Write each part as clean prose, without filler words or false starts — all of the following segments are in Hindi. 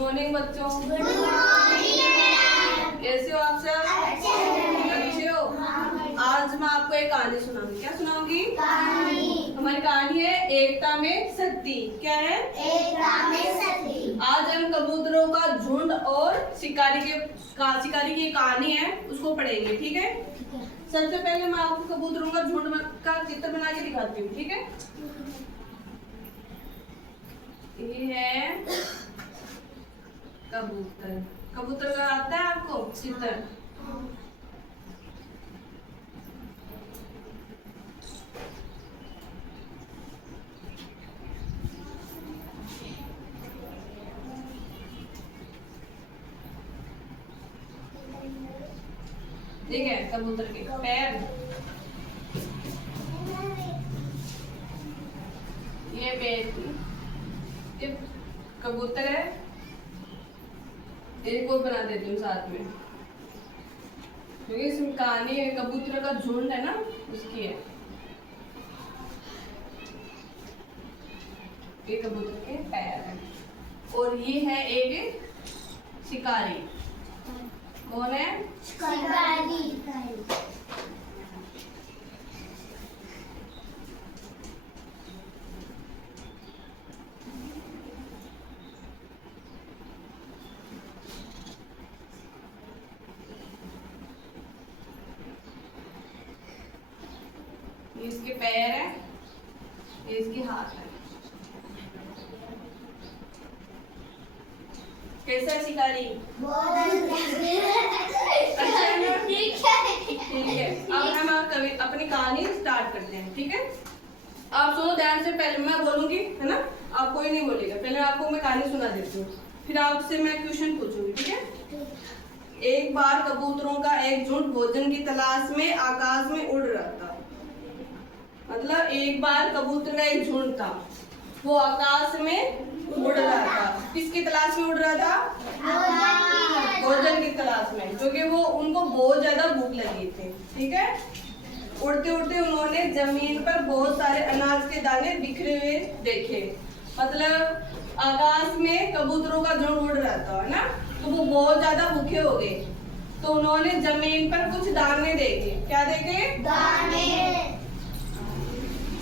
मॉर्निंग बच्चों। Good morning. कैसे हो आप सब? अच्छे हो? आज मैं आपको एक कहानी सुनाऊंगी। क्या सुनाऊंगी? कहानी। हमारी कहानी है एकता में शक्ति। क्या है? एकता में शक्ति। आज हम कबूतरों का झुंड और शिकारी की कहानी है, उसको पढ़ेंगे। ठीक है? सबसे पहले मैं आपको कबूतरों का झुंड का चित्र बना के दिखाती हूँ। ठीक है? ये है कबूतर। कबूतर का आता है आपको चित्र? ठीक है? कबूतर के पैर, ये पैर, ये कबूतर है। एक और बना देती हूँ साथ में, क्योंकि इसमें कहानी है कबूतर का झुंड है ना, उसकी है। ये कबूतर के पैर है और ये है एक शिकारी। कौन है? शिकारी। ये इसके पैर है, ये इसके हाथ है। कैसा है शिकारी? बहुत अच्छा है ना? ठीक है। अब हम अपनी कहानी स्टार्ट करते हैं। ठीक है? आप सुनो ध्यान से। पहले मैं बोलूंगी, है ना? आप कोई नहीं बोलेगा। पहले आपको मैं कहानी सुना देती हूँ, फिर आपसे मैं क्वेश्चन पूछूंगी। ठीक है? एक बार कबूतरों का एक झुंड भोजन की तलाश में आकाश में उड़ रहा था। मतलब एक बार कबूतर का एक झुंड था, वो आकाश में उड़ रहा था। किसकी तलाश में उड़ रहा था? भोजन की तलाश में, क्योंकि वो उनको बहुत ज्यादा भूख लगी थी। ठीक है? उड़ते उड़ते उन्होंने जमीन पर बहुत सारे अनाज के दाने बिखरे हुए देखे। मतलब आकाश में कबूतरों का झुंड उड़ रहा था, है ना? तो वो बहुत ज्यादा भूखे हो गए, तो उन्होंने जमीन पर कुछ दाने देखे। क्या देखे? दाने।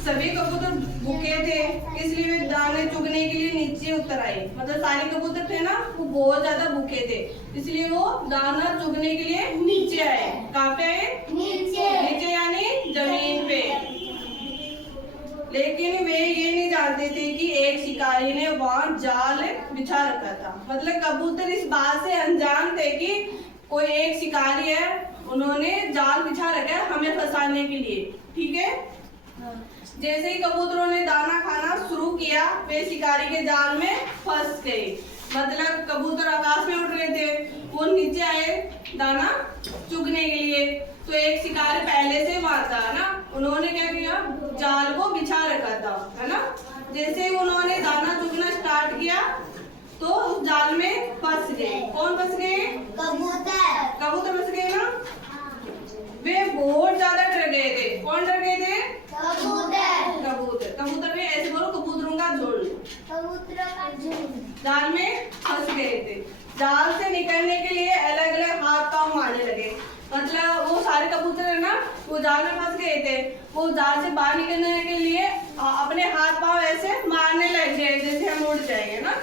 सभी कबूतर भूखे थे, इसलिए वे दाने चुगने के लिए नीचे उतर आए। मतलब सारे कबूतर थे ना, वो बहुत ज्यादा भूखे थे, इसलिए वो दाना चुगने के लिए नीचे आए। कहाँ पे आए? नीचे यानी जमीन पे। लेकिन वे ये नहीं जानते थे कि एक शिकारी ने वहां जाल बिछा रखा था। मतलब कबूतर इस बात से अनजान थे कि कोई एक शिकारी है, उन्होंने जाल बिछा रखा है हमें फंसाने के लिए। ठीक है? जैसे ही कबूतरों ने दाना खाना शुरू किया, वे शिकारी के जाल में फंस गए। मतलब कबूतर आकाश में उड़ रहे थे, वो नीचे आए दाना चुगने के लिए। तो एक शिकारी पहले से वहां था ना, उन्होंने क्या किया? जाल को बिछा रखा था, है ना? जैसे ही उन्होंने दाना चुगना स्टार्ट किया तो उस जाल में फंस गए। कौन फंस गए? कबूतर। कबूतर फंस गए ना? वे बहुत ज्यादा डर गए थे। कौन डर गए थे? कबूतर। कबूतर में ऐसे बोलो, कबूतरों का झुंड जाल में फंस गए थे। जाल से निकलने के लिए अलग अलग हाथ पांव मारने लगे। मतलब वो सारे कबूतर है ना, वो जाल में फंस गए थे, वो जाल से बाहर निकलने के लिए अपने हाथ पांव ऐसे मारने लग गए जैसे हम उड़ जाएंगे ना।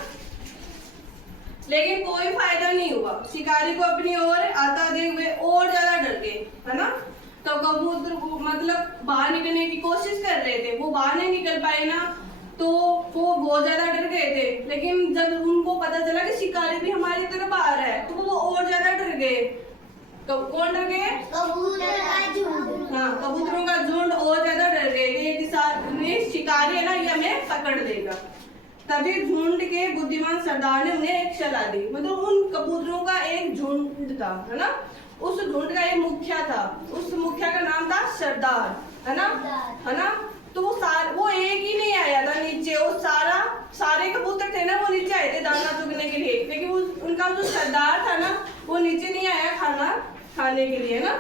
लेकिन कोई फायदा नहीं हुआ। शिकारी को अपनी ओर आता देख वे और ज्यादा डर गए, है ना? तो कबूतर मतलब बाहर निकलने की कोशिश कर रहे थे, वो बाहर नहीं निकल पाए ना, तो वो बहुत ज्यादा डर गए थे। लेकिन जब उनको पता चला कि शिकारी भी हमारी तरफ आ रहा है, तो वो और ज्यादा डर गए। तो कौन डर गए? कबूतर का झुंड। हाँ, कबूतरों का झुंड और ज्यादा डर गए कि शिकारी है ना, ये हमें पकड़ लेगा। तभी झुंड के बुद्धिमान सरदार ने उन्हें एक सलाह दी। मतलब उन कबूतरों का एक झुंड था, है ना? उस झुंड का एक मुखिया था, उस मुखिया का नाम था सरदार, है ना? है ना? तो वो एक ही नहीं आया था नीचे, वो सारे कबूतर थे ना, वो नीचे आए थे दाना चुगने के लिए। लेकिन उनका जो सरदार था ना, वो नीचे नहीं आया खाना खाने के लिए, ना।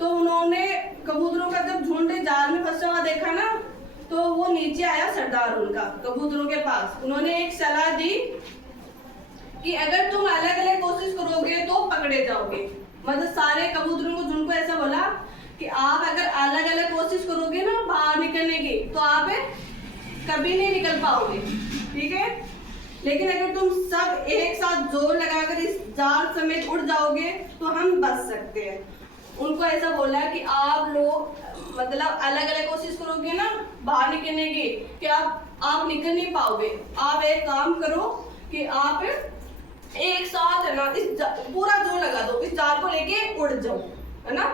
तो उन्होंने कबूतरों का जब झुंड जाल में फंसा हुआ देखा ना, तो वो नीचे आया सरदार उनका कबूतरों के पास। उन्होंने एक सलाह दी कि अगर तुम अलग अलग कोशिश करोगे तो पकड़े जाओगे। मतलब सारे कबूतरों को झुंड को ऐसा बोला कि आप अगर अलग अलग कोशिश करोगे ना बाहर निकलने की तो आप कभी नहीं निकल पाओगे, ठीक है। लेकिन अगर तुम सब एक साथ जोर लगाकर इस जाल समेत उड़ जाओगे तो हम बच सकते हैं। उनको ऐसा बोला कि आप लोग मतलब अलग अलग कोशिश करोगे ना बाहर निकलने की कि आप निकल नहीं पाओगे। आप एक काम करो कि आप एक साथ है ना पूरा जोर लगा दो, इस जाल को लेके उड़ जाओ, है ना,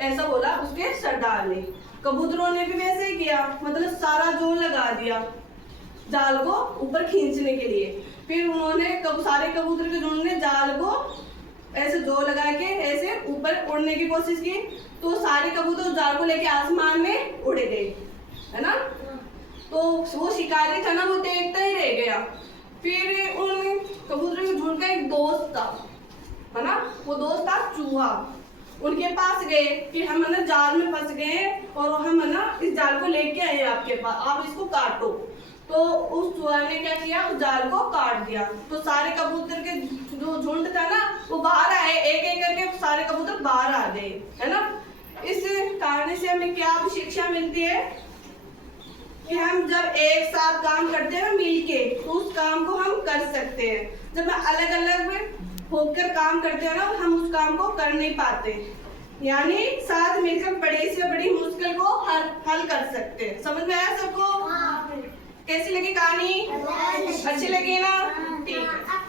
ऐसा बोला उसके सरदार ने। कबूतरों ने भी वैसे ही किया, मतलब सारा जोर लगा दिया जाल को ऊपर खींचने के लिए। फिर उन्होंने सारे कबूतर के झुंड ने जाल को ऐसे जोर लगा के ऐसे ऊपर उड़ने की कोशिश की, तो सारे कबूतर जाल को लेके आसमान में उड़ गए, है ना। तो वो शिकारी था ना वो देखता ही रह गया। फिर उन कबूतरों के झुंड का एक दोस्त था, है ना, वो दोस्त था चूहा। उनके पास गए कि हम है ना जाल में फंस गए और हम है ना इस जाल को लेके आए आपके पास, आप इसको काटो। तो उस चूहा ने क्या किया, उस जाल को काट दिया। तो सारे कबूतर के जो झुंड था ना वो बाहर आए, एक एक करके सारे कबूतर बाहर आ गए, है ना। इस कहानी से हमें क्या शिक्षा मिलती है कि हम जब एक साथ काम करते हैं मिलके तो उस काम को हम कर सकते हैं। जब हम अलग अलग होकर काम करते हैं ना हम उस काम को कर नहीं पाते। यानी साथ मिलकर बड़ी से बड़ी मुश्किल को हल कर सकते हैं। समझ में आया सबको? कैसी लगी कहानी? अच्छी लगी ना? ठीक है।